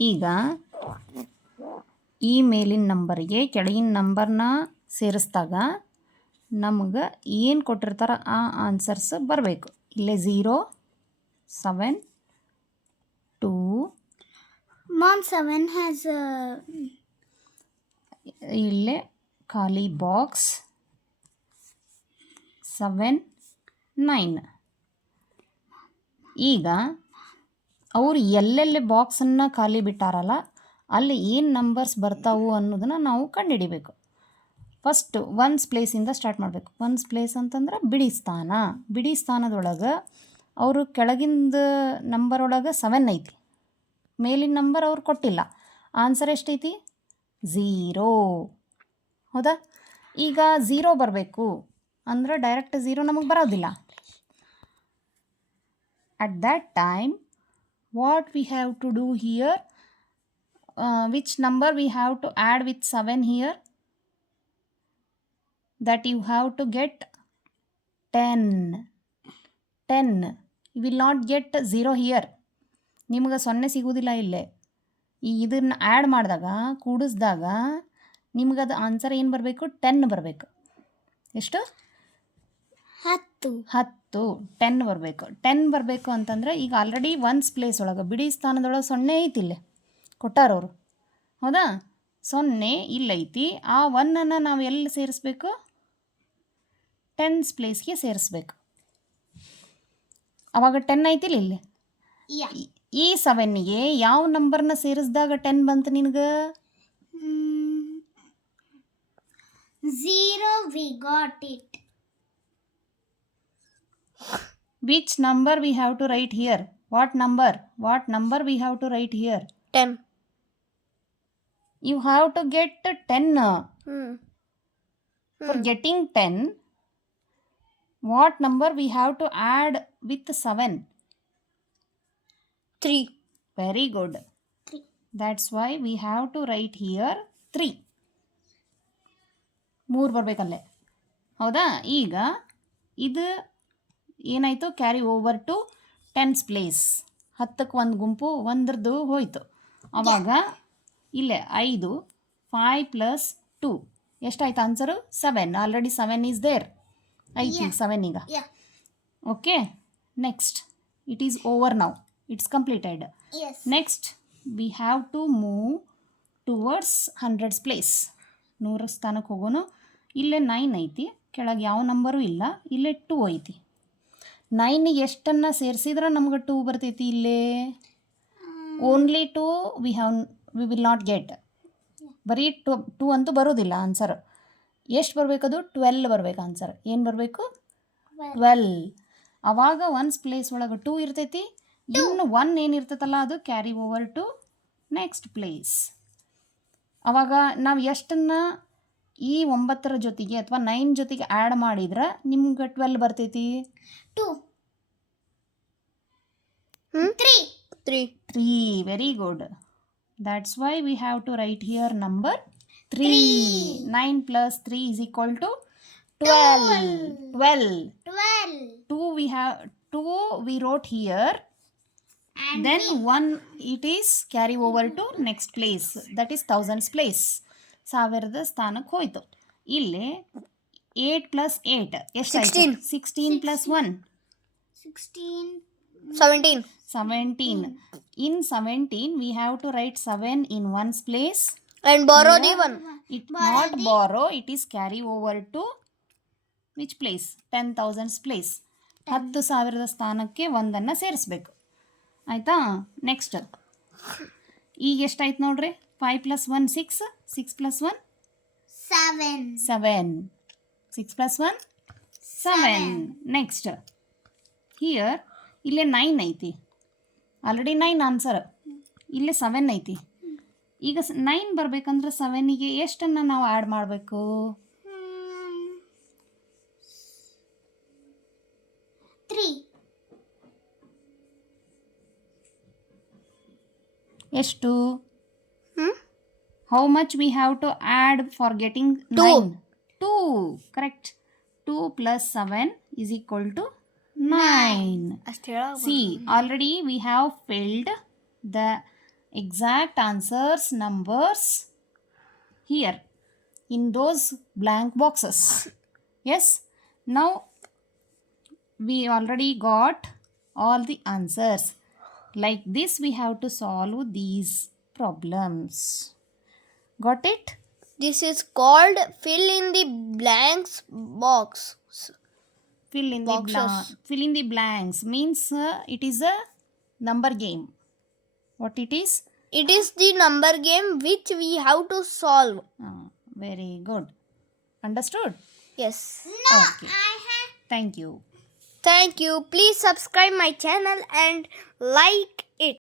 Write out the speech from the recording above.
ಈಗ ಈ ಮೇಲಿನ ನಂಬರಿಗೆ ಕೆಳಗಿನ ನಂಬರ್ನ ಸೇರಿಸಿದಾಗ ನಮ್ಗೆ ಏನು ಕೊಟ್ಟಿರ್ತಾರ ಆ ಆನ್ಸರ್ಸ್ ಬರಬೇಕು. ಇಲ್ಲೇ 0, 7, 2. Mom, 7 has ಇಲ್ಲೇ ಖಾಲಿ ಬಾಕ್ಸ್ 7, 9. ಈಗ ಅವರು ಎಲ್ಲೆಲ್ಲಿ ಬಾಕ್ಸನ್ನು ಖಾಲಿ ಬಿಟ್ಟಾರಲ್ಲ ಅಲ್ಲಿ ಏನು ನಂಬರ್ಸ್ ಬರ್ತಾವು ಅನ್ನೋದನ್ನು ನಾವು ಕಂಡುಹಿಡಿಬೇಕು. ಫಸ್ಟು ಒನ್ಸ್ ಪ್ಲೇಸಿಂದ ಸ್ಟಾರ್ಟ್ ಮಾಡಬೇಕು. ಒನ್ಸ್ ಪ್ಲೇಸ್ ಅಂತಂದ್ರೆ ಬಿಡಿ ಸ್ಥಾನ. ಬಿಡಿ ಸ್ಥಾನದೊಳಗೆ ಅವರು ಕೆಳಗಿಂದ ನಂಬರ್ ಒಳಗೆ 7 ಐತಿ, ಮೇಲಿನ ನಂಬರ್ ಅವ್ರು ಕೊಟ್ಟಿಲ್ಲ. ಆನ್ಸರ್ ಎಷ್ಟೈತಿ? 0. ಹೌದಾ? ಈಗ 0 ಬರಬೇಕು ಅಂದ್ರೆ ಡೈರೆಕ್ಟ್ 0 ನಮಗೆ ಬರೋದಿಲ್ಲ. At that time what we have to do here, which number we have to add with 7 here? that you have to get 10. You will not get 0 here. ನಿಮಗೆ 0 ಸಿಗೋದಿಲ್ಲ ಇಲ್ಲೇ. ಇದನ್ನು ಆ್ಯಡ್ ಮಾಡಿದಾಗ, ಕೂಡಿಸಿದಾಗ ನಿಮ್ಗೆ ಅದು ಆನ್ಸರ್ ಏನು ಬರಬೇಕು? 10 ಬರಬೇಕು. ಎಷ್ಟು? 10 10 ಬರಬೇಕು. 10 ಬರಬೇಕು ಅಂತಂದ್ರೆ ಈಗ ಆಲ್ರೆಡಿ ಒನ್ಸ್ ಪ್ಲೇಸ್ ಒಳಗೆ ಬಿಡಿ ಸ್ಥಾನದೊಳಗೆ 0 ಐತಿ ಇಲ್ಲೇ ಕೊಟ್ಟಾರವರು. ಹೌದಾ? 0 ಇಲ್ಲೈತಿ. ಆ 1ಅನ್ನು ನಾವು ಎಲ್ಲಿ ಸೇರಿಸ್ಬೇಕು? 10th ಪ್ಲೇಸ್ಗೆ ಸೇರಿಸ್ಬೇಕು. ಅವಾಗ 10 ಐತಿಲ್ಲ ಇಲ್ಲಿ. ಈ 7ಗೆ ಯಾವ ನಂಬರ್ನ ಸೇರಿಸಿದಾಗ 10 ಬಂತು ನಿನಗೆ? 0. We got it. Which number we have to write here? What number we have to write here? 10. You have to get 10. For getting 10, what number we have to add with 7? 3. Very good. 3. That's why we have to write here 3. 3 ಬರಬೇಕಲ್ಲೇ. ಹೌದಾ? ಈಗ ಇದು ಏನಾಯಿತು? Carry over to 10th place. 10ಕ್ಕೆ ಒಂದು ಗುಂಪು ಒಂದ್ರದ್ದು ಹೋಯಿತು. ಆವಾಗ ಇಲ್ಲೇ 5 + 2 ಎಷ್ಟಾಯ್ತು ಆನ್ಸರು? 7. Already 7 is there. ಐತಿ 7 ಈಗ. Okay, next it is over now. It's completed. Next we have to move towards 100th place. 100 ಸ್ಥಾನಕ್ಕೆ ಹೋಗೋನು. ಇಲ್ಲೇ 9 ಐತಿ, ಕೆಳಗೆ ಯಾವ ನಂಬರು ಇಲ್ಲ. ಇಲ್ಲೇ 2 ಐತಿ. 9ಗೆ ಎಷ್ಟನ್ನು ಸೇರಿಸಿದ್ರೆ ನಮ್ಗೆ 2 ಬರ್ತೈತಿ ಇಲ್ಲೇ? Only 2 we will not get. ಬರೀ 2 ಅಂತೂ ಬರೋದಿಲ್ಲ ಆನ್ಸರ್. ಎಷ್ಟು ಬರಬೇಕದು? 12 ಬರಬೇಕು ಆನ್ಸರ್. ಏನು ಬರಬೇಕು? 12. ಆವಾಗ ಒನ್ಸ್ ಪ್ಲೇಸ್ ಒಳಗೆ 2 ಇರ್ತೈತಿ. ಇನ್ನು 1 ಏನಿರ್ತೈತಲ್ಲ ಅದು carry over to next place. ಆವಾಗ ನಾವು ಎಷ್ಟನ್ನು ಈ 9ರ ಜೊತೆಗೆ ಅಥವಾ 9 ಜೊತೆಗೆ ಆ್ಯಡ್ ಮಾಡಿದ್ರೆ ನಿಮ್ಗೆ 12 ಬರ್ತೈತಿ? 2. 3. Very good. That's why we have to write here number 3. 9 + 3 is equal to 12. 2 we wrote here. And then 1 it is carry over to next place. That is 1000th place. 1000ದ ಸ್ಥಾನಕ್ಕೆ ಹೋಯಿತು. ಇಲ್ಲಿ 8 + 8 ಎಷ್ಟು? 16 + 1 17. 17. In 17 we have to write 7 in one's place And borrow the 1. It not borrow, it is carry over to which place? 10,000th place. 10,000ದ ಸ್ಥಾನಕ್ಕೆ ಒಂದನ್ನು ಸೇರಿಸ್ಬೇಕು. ಆಯಿತಾ? Next ಈಗ ಎಷ್ಟಾಯ್ತು ನೋಡ್ರಿ? 5 + 1 6. 6 + 1 7. 6 + 1 7. ನೆಕ್ಸ್ಟ್ ಹಿಯರ್ ಇಲ್ಲೇ 9 ಐತಿ. Already 9 answer. ಇಲ್ಲೇ 7 ಐತಿ. ಈಗ 9 ಬರಬೇಕಂದ್ರೆ 7ಗೆ ಎಷ್ಟನ್ನು ನಾವು ಆ್ಯಡ್ ಮಾಡಬೇಕು? 3. ಎಷ್ಟು? How much we have to add for getting 9? 2. Correct. 2 + 7 is equal to 9. See, already we have filled the exact answers numbers here in those blank boxes. Yes, now we already got all the answers. Like this we have to solve these problems. Got it? This is called fill in the blanks box. Fill in Boxes. fill in the blanks means it is a number game. What it is? It is the number game which we have to solve. Very good. Understood? Yes. Okay. Thank you. Thank you. Please subscribe my channel and like it.